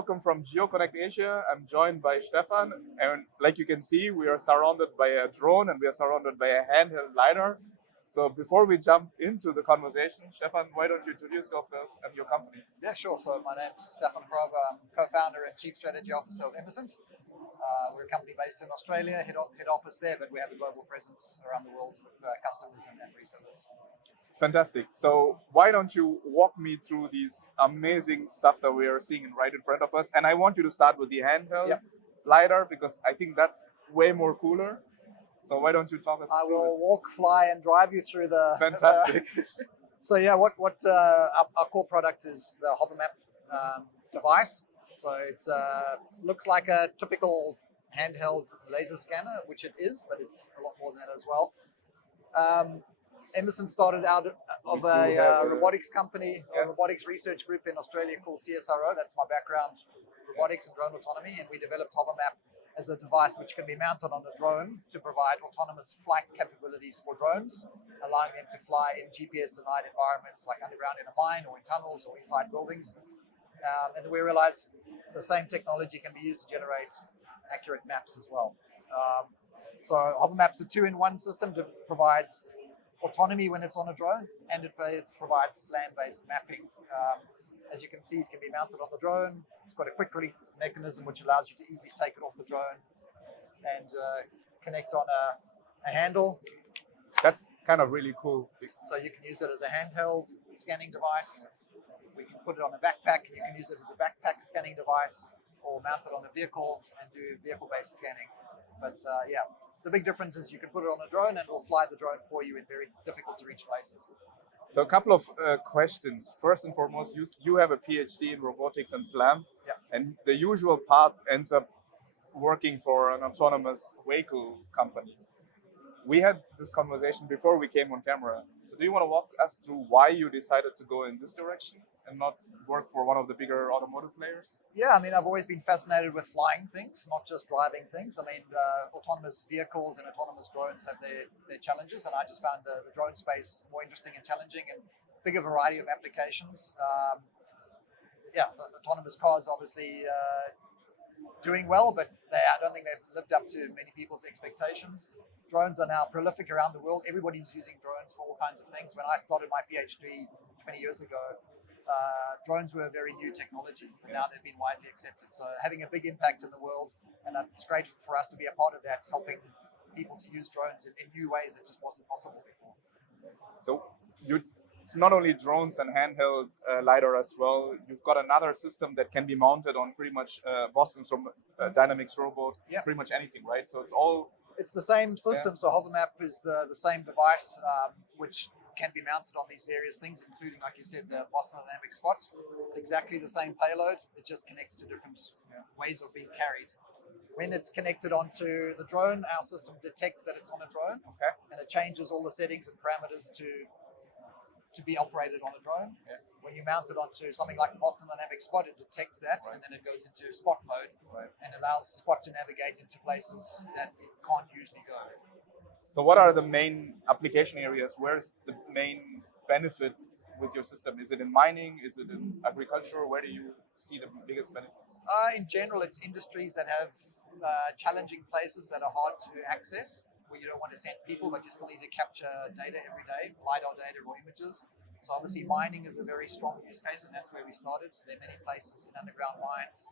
welcome from Geo Connect Asia. I'm joined by Stefan, and like you can see, we are surrounded by a drone and we are surrounded by a handheld lidar. So before we jump into the conversation, Stefan, why don't you introduce yourself and your company? Yeah, sure. So my name's Stefan Hrabar. I'm co-founder and chief strategy officer of Emesent. We're a company based in Australia, head office there, but we have a global presence around the world with customers and resellers. Fantastic. So why don't you walk me through these amazing stuff that we are seeing right in front of us? And I want you to start with the handheld lidar because I think that's way more cooler. So why don't you talk us through I will walk, fly, and drive you through the... Fantastic. So yeah, what our core product is the HoverMap device. So it looks like a typical handheld laser scanner, which it is, but it's a lot more than that as well. Emesent started out of a robotics company, a robotics research group in Australia called CSRO. That's my background, robotics and drone autonomy. And we developed HoverMap as a device which can be mounted on a drone to provide autonomous flight capabilities for drones, allowing them to fly in GPS-denied environments like underground in a mine or in tunnels or inside buildings. And we realized the same technology can be used to generate accurate maps as well. So HoverMap's a two-in-one system that provides autonomy when it's on a drone, and it provides land-based mapping. As you can see, it can be mounted on the drone. It's got a quick release mechanism which allows you to easily take it off the drone and connect on a handle. That's kind of really cool. So you can use it as a handheld scanning device. We can put it on a backpack, and you can use it as a backpack scanning device, or mount it on a vehicle and do vehicle-based scanning. But yeah, the big difference is you can put it on a drone and it will fly the drone for you in very difficult to reach places. So a couple of questions. First and foremost, you have a PhD in robotics and SLAM, and the usual path ends up working for an autonomous vehicle company. We had this conversation before we came on camera. So do you want to walk us through why you decided to go in this direction and not work for one of the bigger automotive players? Yeah, I mean, I've always been fascinated with flying things, not just driving things. I mean, autonomous vehicles and autonomous drones have their challenges, and I just found the drone space more interesting and challenging and bigger variety of applications. Autonomous cars obviously doing well, but I don't think they've lived up to many people's expectations. Drones are now prolific around the world. Everybody's using drones for all kinds of things. When I started my PhD 20 years ago, drones were a very new technology, and now they've been widely accepted. So having a big impact in the world, and it's great for us to be a part of that, helping people to use drones in new ways that just wasn't possible before. So it's not only drones and handheld lidar as well. You've got another system that can be mounted on pretty much Boston's from Dynamics robot, pretty much anything, right? So it's the same system. So HoverMap is the same device, which can be mounted on these various things, including, like you said, the Boston Dynamics spot. It's exactly the same payload. It just connects to different ways of being carried. When it's connected onto the drone, our system detects that it's on a drone, and it changes all the settings and parameters to be operated on a drone. When you mount it onto something like the Boston Dynamics spot, it detects that, and then it goes into spot mode and allows spot to navigate into places that it can't usually go. So what are the main application areas? Where's the main benefit with your system? Is it in mining? Is it in agriculture? Where do you see the biggest benefits? In general, it's industries that have challenging places that are hard to access, where you don't want to send people, but you still need to capture data every day, LiDAR data or images. So obviously mining is a very strong use case, and that's where we started. There are many places in underground mines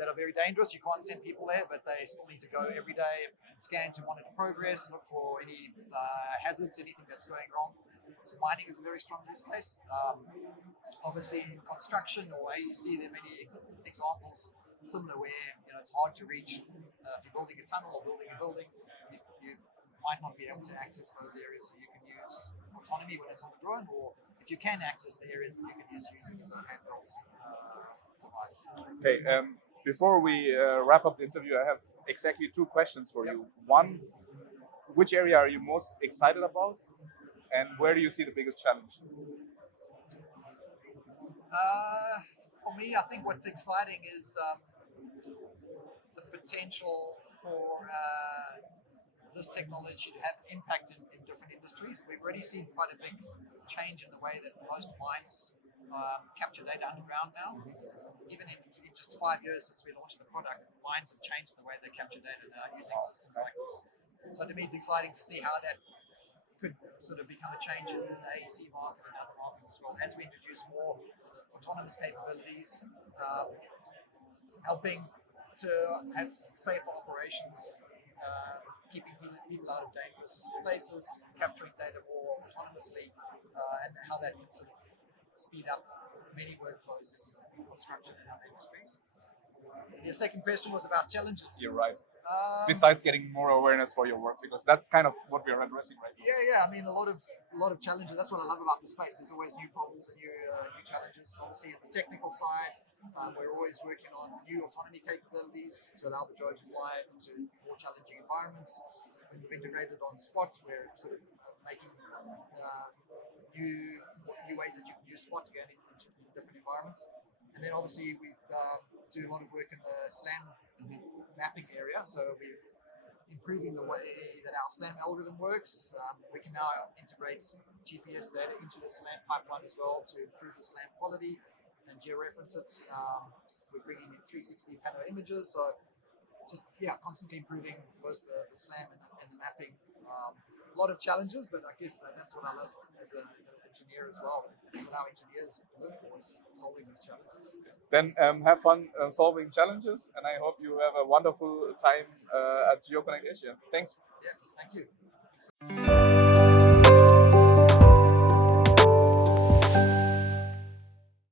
that are very dangerous. You can't send people there, but they still need to go every day and scan to monitor progress, look for any hazards, anything that's going wrong. So mining is a very strong use case. Obviously in construction or AEC, there are many examples similar where it's hard to reach. If you're building a tunnel or building a building, you might not be able to access those areas, so you can use autonomy when it's on the drone, or if you can access the areas, you can use it as a handheld device. Okay, before we wrap up the interview, I have exactly two questions for you. One, which area are you most excited about, and where do you see the biggest challenge? For me, I think what's exciting is the potential for this technology to have impact in different industries. We've already seen quite a big change in the way that most mines capture data underground now. even in just 5 years since we launched the product, minds have changed the way they capture data now using systems like this. So to me, it's exciting to see how that could sort of become a change in the AEC market and other markets as well as we introduce more autonomous capabilities, helping to have safer operations, keeping people out of dangerous places, capturing data more autonomously, and how that can sort of speed up many workflows in construction and other industries. The second question was about challenges. You're right. Besides getting more awareness for your work, because that's kind of what we're addressing right now. Yeah. I mean, a lot of challenges. That's what I love about the space. There's always new problems and new challenges. Obviously, on the technical side, we're always working on new autonomy capabilities to allow the drone to fly into more challenging environments. When we've integrated on Spot, we're sort of making new ways that you can use Spot to get into different environments. And then obviously we do a lot of work in the SLAM mapping area. So we're improving the way that our SLAM algorithm works. We can now integrate GPS data into the SLAM pipeline as well to improve the SLAM quality and georeference it. We're bringing in 360 panel images. So just constantly improving both the SLAM and the mapping. A lot of challenges, but I guess that's what I love as an engineer as well. That's what our engineers live for, is solving these challenges. Then have fun solving challenges, and I hope you have a wonderful time at Geo Connect Asia. Thanks. Yeah, thank you. Thanks.